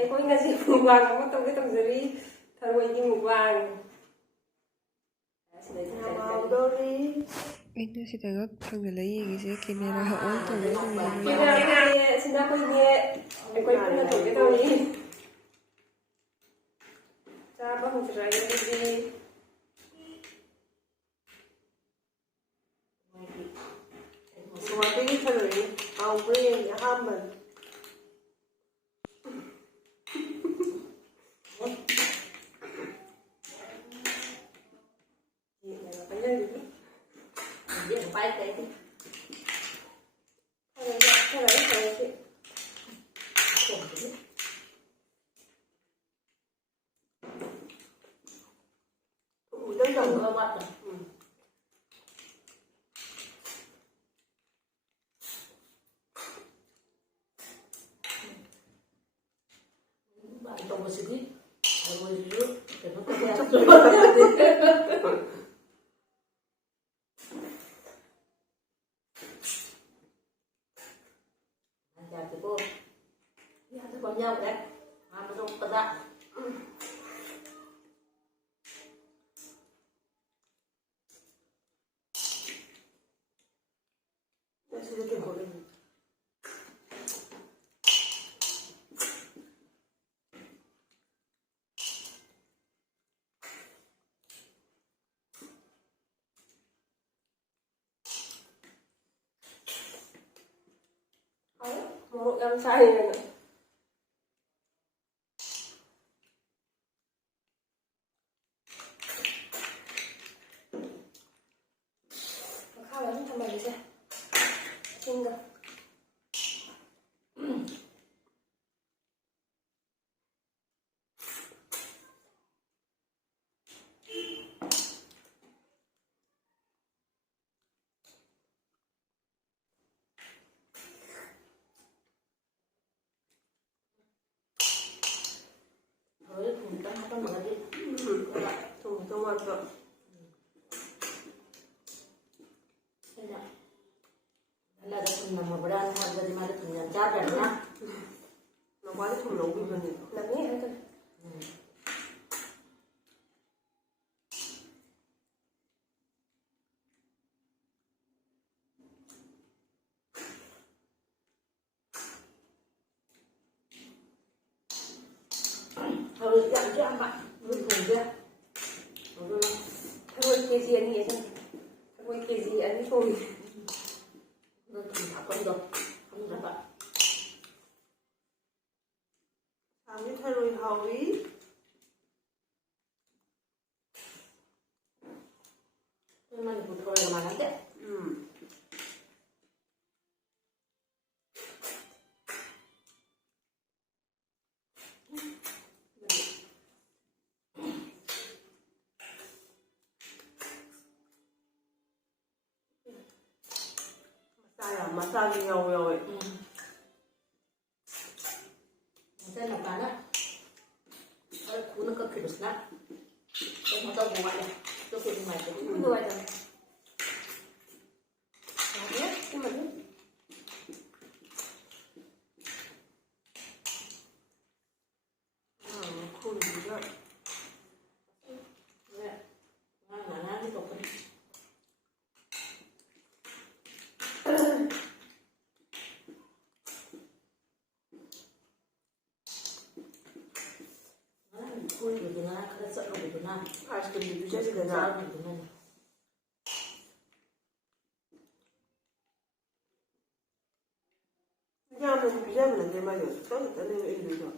ꯑꯩꯈꯣꯏ ꯉꯁꯤ ꯃꯨꯛꯕꯥꯡ ꯑꯃ ꯇꯧꯒꯦ ꯇꯧꯖꯔꯤ ꯊꯔꯣꯏꯒꯤ ꯃꯨꯛꯕꯥꯡ ꯑꯩꯅ ꯁꯤꯗꯒ ꯊꯥꯡꯖꯜꯂ ꯌꯦꯡꯉꯤꯁꯦ ꯀꯦꯃꯦꯔꯥ ꯑꯣꯟ ꯇꯧꯕ ꯇꯧꯔꯤꯕ꯭ꯔꯥ ꯁꯤꯗ ꯑꯩꯈꯣꯏ ꯄꯨꯟꯅ ꯇꯧꯒꯦ ꯇꯧꯔꯤ ꯆꯥꯕ ꯍꯧꯖꯔꯛꯑꯦ ꯑꯗꯨꯗꯤ ꯒꯨꯋꯥꯍꯥꯇꯤꯒꯤ ꯊꯔꯣꯏ ꯍꯥꯎꯕ꯭ꯔꯥ ꯌꯦꯡꯒꯦ ꯑꯍꯥꯟꯕꯅꯤ ꯇꯧꯕꯁꯤꯗꯤ ꯊꯔꯣꯏꯁꯤꯁꯨ ꯀꯩꯅꯣ ꯇꯧꯕ ꯌꯥꯗꯦꯀꯣ ꯌꯥꯗꯕ ꯑꯃ ꯌꯥꯎꯈ꯭ꯔꯦ ꯑꯍꯥꯟꯕ ꯇꯧꯔꯛꯄꯗ ꯁꯤꯗ ꯀꯩꯅꯣ ꯂꯩ ꯃꯣꯔꯣꯛ ꯌꯥꯝ ꯁꯥꯏꯌꯦꯅ ꯃꯈꯥꯗ ꯑꯗꯨꯝ ꯊꯝꯃꯒꯦꯁꯦ ꯏꯁꯤꯡꯒ ꯊꯔꯣꯏ ꯊꯨꯝ ꯈꯤꯇꯪ ꯍꯥꯞꯄꯝꯃꯒꯗꯤ ꯊꯨꯝ ꯈꯤꯇꯪ ꯋꯥꯠꯄ ꯑꯩꯅ ꯍꯜꯂꯛꯑꯒ ꯊꯨꯝ ꯅꯝꯃꯕ꯭ꯔꯥꯅ ꯍꯥꯏꯕꯗꯗꯤ ꯃꯥꯗꯤ ꯊꯨꯝ ꯌꯥꯝ ꯆꯥꯗ꯭ꯔꯕꯅꯤꯅ ꯃꯄꯥꯗꯤ ꯊꯨꯝ ꯂꯧꯕꯤꯕꯅꯦ ꯅꯝꯃꯤ ꯍꯥꯏꯇꯥꯔꯦ ꯊꯔꯣꯏꯁꯤ ꯌꯥꯝ ꯌꯥꯝꯕ ꯊꯔꯣꯏ ꯊꯣꯡꯁꯦ ꯑꯗꯨꯅ ꯊꯔꯣꯏ ꯀꯦꯖꯤ ꯑꯅꯤ ꯊꯔꯣꯏ ꯀꯦꯖꯤ ꯑꯅꯤ ꯊꯣꯡꯉꯤ ꯊꯨꯝ ꯊꯥꯛꯐꯝꯗꯣ ꯈꯪꯗ꯭ꯔꯕ ꯁꯥꯝꯒꯤ ꯊꯔꯣꯏ ꯍꯥꯎꯏ ꯑꯩꯈꯣꯏ ꯃꯅꯤꯄꯨꯔ ꯊꯔꯣꯏꯒ ꯃꯥꯟꯅꯗꯦ ꯃꯆꯥꯁꯨ ꯌꯥꯎꯋꯦ ꯃꯆꯥ ꯃꯄꯥꯅ ꯈꯔ ꯊꯨꯅ ꯀꯛꯈꯤꯕꯁꯤꯅ ꯀꯩꯅꯣ ꯇꯧꯕ ꯋꯥꯠꯂꯦ ꯑꯗꯨꯁꯨ ꯅꯨꯡꯉꯥꯏꯇꯦ ꯅꯨꯡꯉꯥꯏꯇꯕ ꯌꯥꯗꯦ ꯁꯤꯃꯗꯤ ꯈꯨꯜꯁꯤꯒ ꯉꯥꯡꯗꯤ ꯇꯧꯕꯅꯤ ꯈꯨꯜꯒꯤꯗꯨꯅ ꯈꯔ ꯆꯠꯂꯨꯕꯗꯨꯅ ꯑꯥꯏꯁ ꯀ꯭ꯔꯤꯝꯗꯨ ꯄꯤꯖꯁꯤꯗꯅ ꯆꯥꯔꯨꯕꯗꯨꯅꯅꯦ ꯌꯥꯝꯅꯁꯨ ꯄꯤꯖꯕ ꯅꯠꯇꯦ ꯃꯥꯏꯗꯣ ꯈꯤꯇꯪ ꯈꯤꯇꯪꯅꯦꯕ ꯏꯟꯗꯣꯏꯗꯣ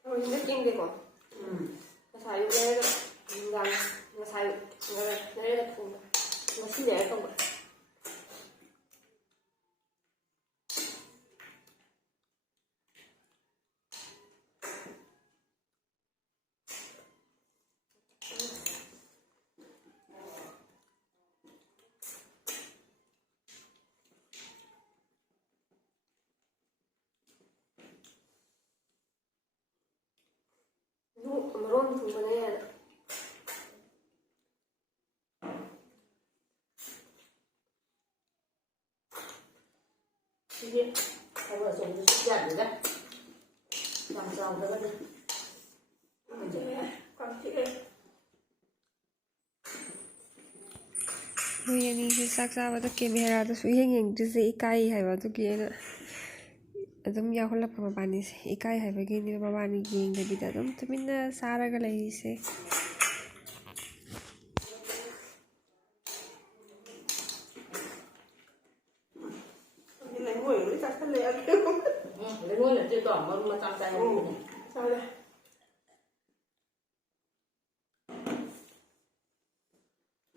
ꯊꯔꯣꯏꯁꯤꯅ ꯀꯦꯡꯗꯦꯀꯣ ꯉꯁꯥꯏ ꯑꯌꯨꯛ ꯂꯩꯔꯒ ꯅꯨꯡꯗꯥꯡ ꯉꯁꯥꯏ ꯂꯩꯔꯒ ꯊꯣꯡꯕ ꯉꯁꯤ ꯂꯩꯔꯒ ꯇꯧꯕ ꯃꯔꯣꯟ ꯊꯨꯡꯕꯅꯦ Sige, hai vợ chồng tôi sức giản rồi đấy. Làm giàu cho gia đình. Còn chị ơi. ꯃꯣꯏ ꯑꯅꯤꯁꯦ ꯆꯥꯛ ꯆꯥꯕꯗ ꯀꯦꯃꯦꯔꯥꯗꯁꯨ ꯌꯦꯡꯗ꯭ꯔꯤꯁꯦ ꯏꯀꯥꯏ ꯍꯥꯏꯕ ꯑꯗꯨꯒꯤ ꯑꯩꯅ ꯑꯗꯨꯝ ꯌꯥꯎꯍꯜꯂꯛꯄ ꯃꯕꯥꯅꯤꯁꯦ ꯏꯀꯥꯏ ꯍꯥꯏꯕꯒꯤꯅꯦ ꯃꯕꯥꯅꯤ ꯌꯦꯡꯗꯕꯤꯗ ꯑꯗꯨꯝ ꯇꯨꯃꯤꯟꯅ ꯆꯥꯔꯒ ꯂꯩꯔꯤꯁꯦ Đi lấy mùi nó chắc thân lẽ Lấy nuôi là chưa tỏ mà tạm tay này. Sao đây?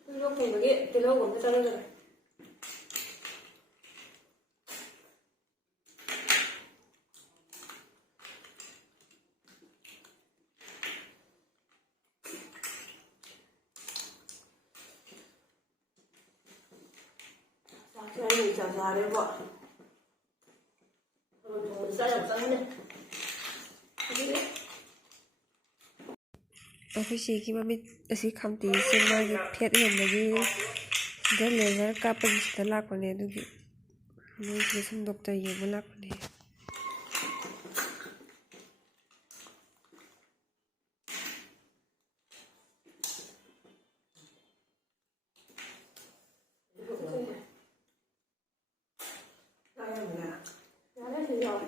Lúc này cái lâu của nó cho lên rồi. Cho anh mình chào già đấy vợ. Rồi sao làm sao này? ꯑꯩꯈꯣꯏ ꯁꯤꯒꯤ ꯃꯃꯤꯠ ꯑꯁꯤ ꯈꯝꯇꯤꯁꯦ ꯃꯥꯒꯤ fat ꯍꯦꯟꯕꯒꯤ ꯁꯤꯗ laser ꯀꯥꯞꯄꯒꯤ ꯁꯤꯗ ꯂꯥꯛꯄꯅꯦ ꯑꯗꯨꯒꯤ ꯃꯣꯏꯁꯤꯗ ꯁꯨꯝ ꯗꯣꯛꯇꯔ ꯌꯦꯡꯕ ꯂꯥꯛꯄꯅꯦ Đấy thì rồi.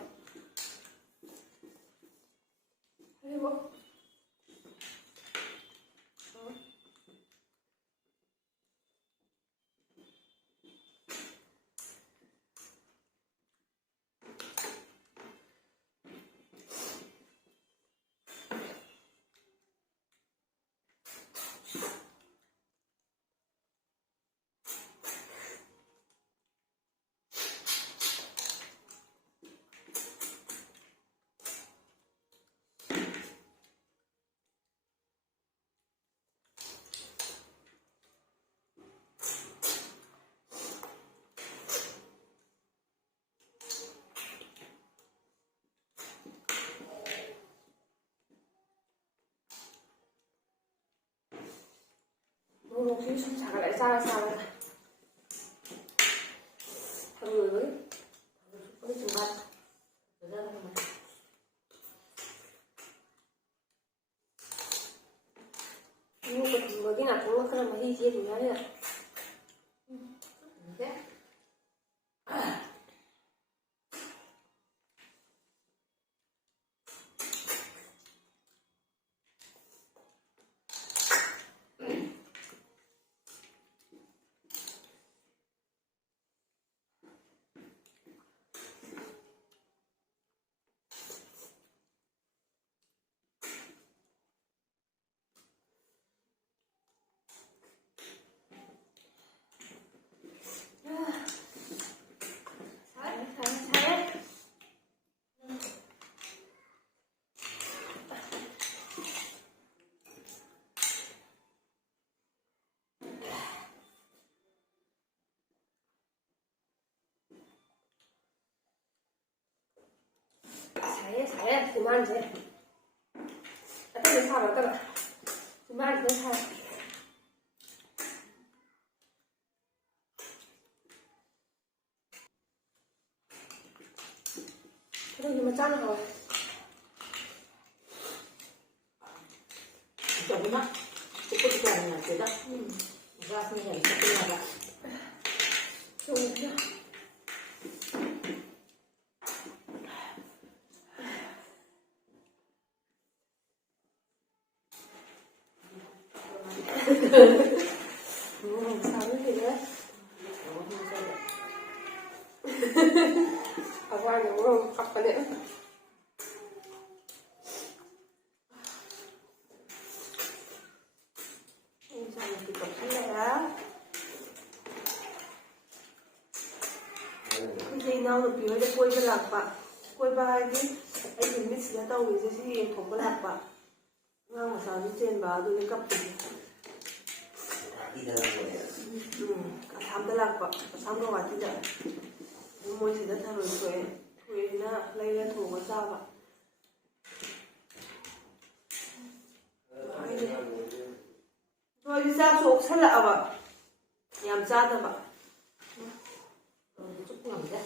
Thấy không? Một xíu xong xả lại ra là sao đây này. Thằng người với cái chừng mặt rồi ra đây mà. Nhưng mà cái nào cũng có mà đi chia thì nói đấy. Saya cuman sih. Tapi bisa betul. Cuman itu saya. Terus gimana kalau? Chồng nó cái cục đèn là thế đó. Ra như này sẽเป็นอะไร? Chung sao cái gì nữa? Ở ngoài nó không cặp cái nữa. Sao mà thì cặp thân lẽ. Cái nào được biểu để quay cái lạc bạn. Quay bài đi. Anh nhìn mix đã tao người sẽ gì không có lạc bạn. Ngang mà sao đi trên báo tôi lên cặp tình. Sampai lah pak, sampai wajib dah. Mau tidak taruh kue na, lain tu macam apa? Rồi đi ra chỗ sát lạ apa? Nhảm ra thôi pak. Chút làm đấy.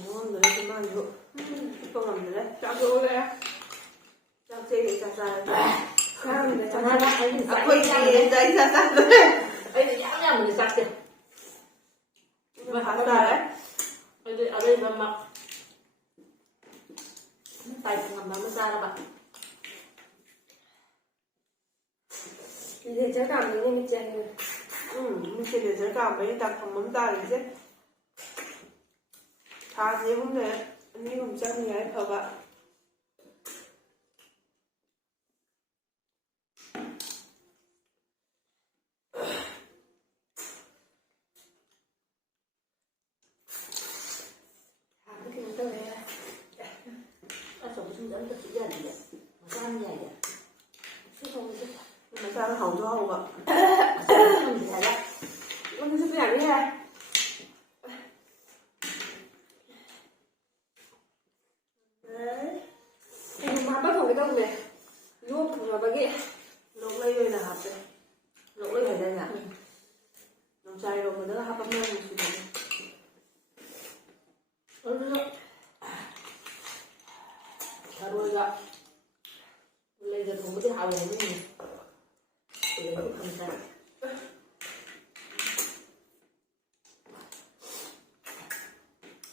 ꯉꯝꯗ꯭ꯔꯦ ꯆꯤꯝꯕꯥꯟꯁꯨ ꯆꯠꯄ ꯉꯝꯗ꯭ꯔꯦ ꯆꯥꯊꯣꯛꯑꯦ ꯆꯥꯛ ꯆꯦꯡ ꯆꯥꯛ ꯆꯥꯔꯦ ꯈꯔ ꯆꯅꯥꯅ ꯑꯩꯗꯤ ꯆꯥꯛ ꯑꯩꯈꯣꯏꯒꯤ ꯆꯥꯛ ꯆꯥꯛ ꯆꯥꯗ꯭ꯔꯦ ꯑꯩꯗꯤ ꯌꯥꯝ ꯌꯥꯝꯕꯅꯤ ꯆꯥꯛꯁꯦ ꯆꯥꯛ ꯆꯥꯔꯦ ꯑꯩꯗꯤ ꯑꯔꯩꯕ ꯑꯃ ꯇꯥꯏꯄ ꯉꯝꯕ ꯑꯃ ꯆꯥꯔꯕ ꯂꯦꯖꯔ ꯀꯥꯝꯗꯣꯏꯅꯦ ꯃꯤꯠꯁꯦ ꯃꯤꯠꯁꯦ ꯂꯦꯖꯔ ꯀꯥꯝꯕꯩ ꯗꯥꯛꯐꯝ ꯑꯃ ꯇꯥꯔꯤꯁꯦ ꯊꯥꯁꯦ ꯑꯍꯨꯝꯅ 2-3 ꯆꯪꯅꯤꯡꯉꯥꯏ ꯐꯕ ꯀꯩꯅꯣ ꯇꯧꯋꯦ ꯑꯆꯧꯕꯁꯤꯡꯁꯦ ꯑꯝꯇ ꯆꯤꯛ ꯌꯥꯗꯦ ꯃꯆꯥ ꯑꯃ ꯌꯥꯏꯌꯦ ꯁꯤ ꯊꯣꯡꯕꯁꯦ ꯃꯆꯥꯅ ꯍꯥꯎꯁꯨ ꯍꯥꯎꯕ ꯑꯆꯧꯕ ꯍꯥꯏꯕ ꯃꯗꯨꯁꯨ ꯌꯥꯅꯤ ꯌꯥꯏ ꯀꯩꯅꯣ ꯍꯥꯞꯄ ꯊꯣꯡꯒꯦ ꯇꯧꯕꯅꯦ ꯂꯣꯛ ꯊꯨꯡꯅꯕꯒꯤ ꯂꯣꯛꯂꯩ ꯑꯣꯏꯅ ꯍꯥꯞꯄꯦ ꯂꯣꯛꯂꯩ ꯍꯥꯏꯗꯥꯏꯅꯦ ꯌꯣꯡꯆꯥꯏꯔꯣꯝꯕꯗꯒ ꯍꯥꯞꯄ ꯅꯨꯡꯁꯤꯕꯅꯦ ꯑꯗꯨꯅ ꯊꯔꯣꯏꯒ ꯂꯩꯒ ꯊꯣꯡꯕꯗꯤ ꯍꯥꯎꯋꯦ ꯍꯥꯏꯅꯤꯡꯉꯤ ꯂꯩꯗꯤ ꯐꯪꯗ꯭ꯔꯦ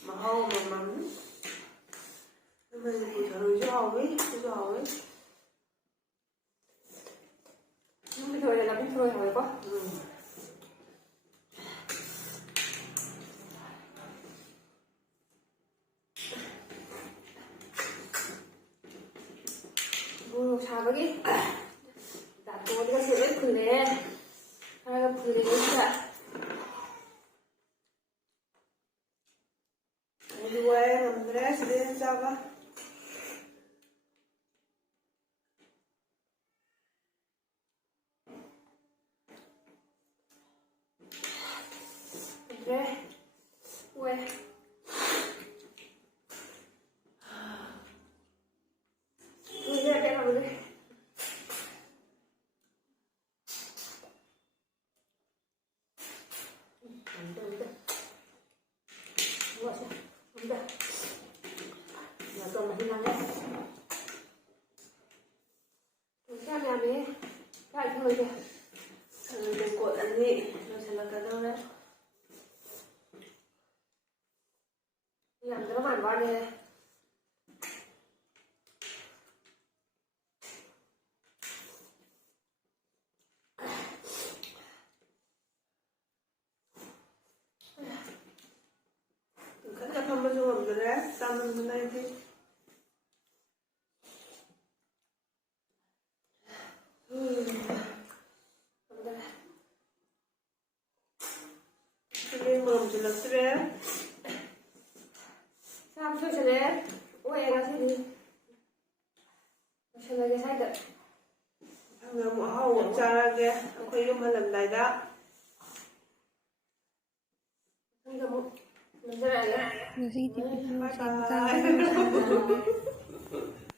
ꯃꯍꯥꯎ ꯑꯃꯃꯝ ꯃꯅꯤꯄꯨꯔ ꯊꯔꯣꯏꯁꯨ ꯍꯥꯎꯋꯤ ꯁꯤꯁꯨ ꯍꯥꯎꯋꯤ ꯌꯨꯝꯒꯤ ꯊꯔꯣꯏꯒ ꯂꯧꯕꯨꯛ ꯊꯔꯣꯏ ꯍꯥꯎꯋꯦꯀꯣ ꯃꯣꯔꯣꯛ ꯁꯥꯕꯒꯤ ꯗꯥꯛꯇꯣꯔꯒꯁꯦ ꯂꯣꯏ ꯐꯨꯜꯂꯦ ꯈꯔꯒ ꯐꯨꯜꯂꯦ ꯁꯤꯗ ꯑꯩꯗꯤ ꯋꯥꯏ ꯉꯝꯗ꯭ꯔꯦ ꯁꯤꯗꯩ ꯆꯥꯕ ꯉꯝꯗ꯭ꯔꯦ ꯑꯣꯏ ꯇꯦꯡꯀꯣꯠ 2 ꯂꯣꯏꯁꯤꯜꯂꯛꯀꯗꯧꯔꯦ ꯌꯥꯝꯗꯕ ꯃꯥꯟꯕ ꯋꯥꯅꯦ ꯀꯟꯅ ꯐꯝꯕꯁꯨ ꯉꯝꯗ꯭ꯔꯦ ꯆꯥꯃꯟꯗꯅ ꯑꯩꯗꯤ ꯂꯦꯡꯕ ꯉꯝꯁꯤꯜꯂꯛꯇ꯭ꯔꯦ ꯆꯥꯕꯁꯨ ꯂꯣꯏꯁꯤꯜꯂꯦ ꯑꯣꯏꯑꯦ ꯉꯁꯤꯗꯤ ꯂꯣꯏꯁꯤꯜꯂꯒꯦ ꯁ꯭ꯋꯥꯏꯗ ꯃꯊꯪꯗ ꯑꯃꯨꯛ ꯑꯍꯥꯎꯕ ꯑꯃ ꯆꯥꯔꯒꯦ ꯑꯩꯈꯣꯏ ꯌꯨꯝ ꯍꯜꯂꯝꯗꯥꯏꯗ ꯃꯊꯪꯗ ꯑꯃꯨꯛ ꯅꯝꯖꯔꯛꯑꯒꯦ ꯉꯁꯤꯒꯤꯗꯤ ꯚꯤꯗꯤꯑꯣꯁꯦ ꯕꯥꯏ ꯃꯇꯥꯡ ꯑꯁꯤꯗ ꯂꯣꯏꯁꯤꯟꯖꯔꯒꯦ ꯕꯥꯏ